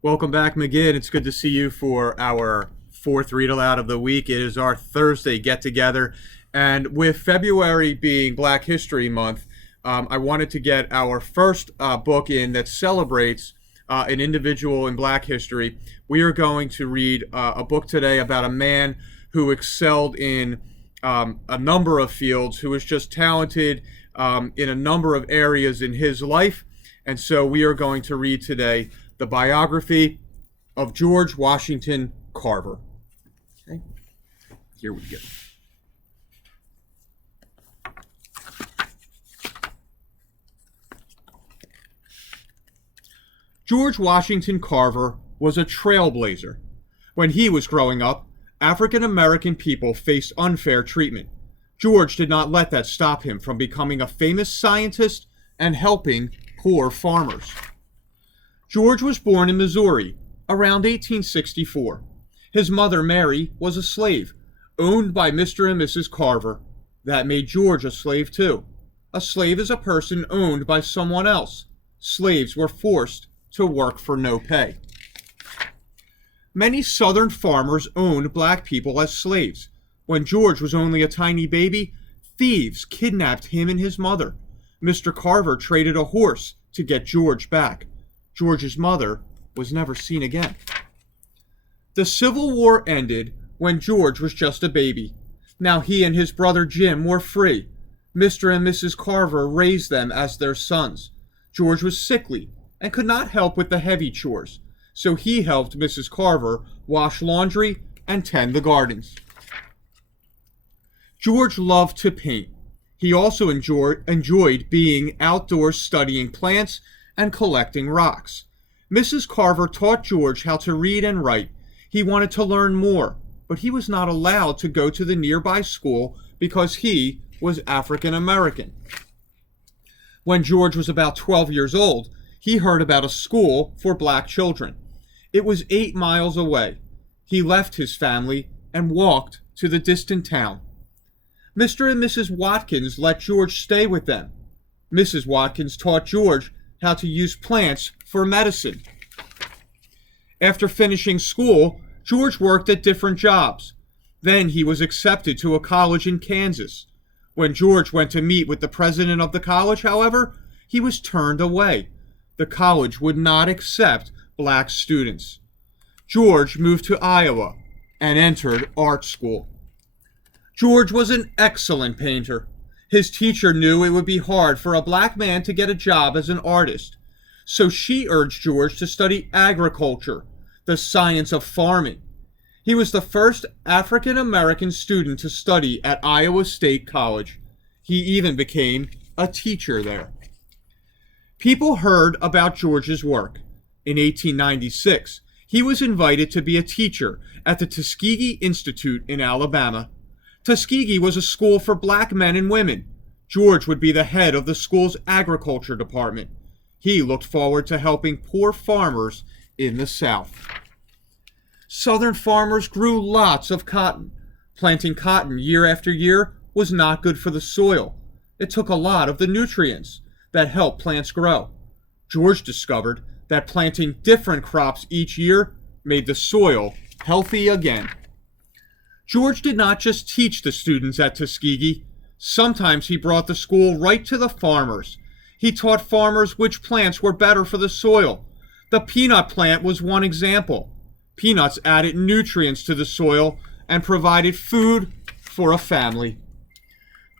Welcome back, McGinn. It's good to see you for our fourth read aloud of the week. It is our Thursday get together. And with February being Black History Month, I wanted to get our first book in that celebrates an individual in Black history. We are going to read a book today about a man who excelled in a number of fields, who was just talented in a number of areas in his life. And so we are going to read today the biography of George Washington Carver. Okay, here we go. George Washington Carver was a trailblazer. When he was growing up, African American people faced unfair treatment. George did not let that stop him from becoming a famous scientist and helping poor farmers. George was born in Missouri around 1864. His mother, Mary, was a slave, owned by Mr. and Mrs. Carver. That made George a slave too. A slave is a person owned by someone else. Slaves were forced to work for no pay. Many Southern farmers owned black people as slaves. When George was only a tiny baby, thieves kidnapped him and his mother. Mr. Carver traded a horse to get George back. George's mother was never seen again. The Civil War ended when George was just a baby. Now he and his brother Jim were free. Mr. and Mrs. Carver raised them as their sons. George was sickly and could not help with the heavy chores, so he helped Mrs. Carver wash laundry and tend the gardens. George loved to paint. He also enjoyed being outdoors studying plants and collecting rocks. Mrs. Carver taught George how to read and write. He wanted to learn more, but he was not allowed to go to the nearby school because he was African American. When George was about 12 years old, he heard about a school for black children. It was 8 miles away. He left his family and walked to the distant town. Mr. and Mrs. Watkins let George stay with them. Mrs. Watkins taught George how to use plants for medicine. After finishing school, George worked at different jobs. Then he was accepted to a college in Kansas. When George went to meet with the president of the college, however, he was turned away. The college would not accept black students. George moved to Iowa and entered art school. George was an excellent painter. His teacher knew it would be hard for a black man to get a job as an artist, so she urged George to study agriculture, the science of farming. He was the first African American student to study at Iowa State College. He even became a teacher there. People heard about George's work. In 1896, he was invited to be a teacher at the Tuskegee Institute in Alabama. Tuskegee was a school for black men and women. George would be the head of the school's agriculture department. He looked forward to helping poor farmers in the South. Southern farmers grew lots of cotton. Planting cotton year after year was not good for the soil. It took a lot of the nutrients that help plants grow. George discovered that planting different crops each year made the soil healthy again. George did not just teach the students at Tuskegee. Sometimes he brought the school right to the farmers. He taught farmers which plants were better for the soil. The peanut plant was one example. Peanuts added nutrients to the soil and provided food for a family.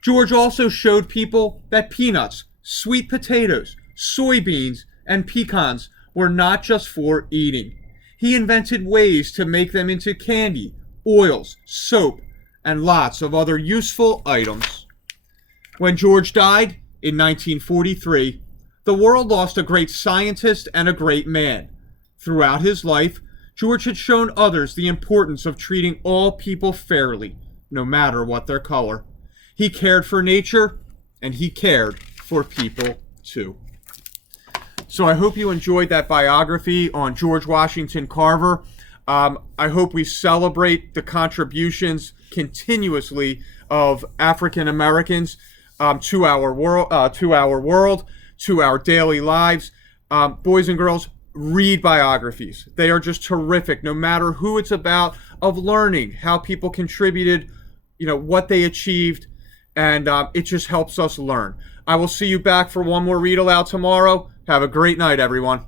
George also showed people that peanuts, sweet potatoes, soybeans, and pecans were not just for eating. He invented ways to make them into candy, oils, soap, and lots of other useful items. When George died in 1943, the world lost a great scientist and a great man. Throughout his life, George had shown others the importance of treating all people fairly, no matter what their color. He cared for nature, and he cared for people too. So I hope you enjoyed that biography on George Washington Carver. I hope we celebrate the contributions continuously of African Americans to our world, to our daily lives. Boys and girls, read biographies. They are just terrific, no matter who it's about, of learning how people contributed, what they achieved, and it just helps us learn. I will see you back for one more read aloud tomorrow. Have a great night, everyone.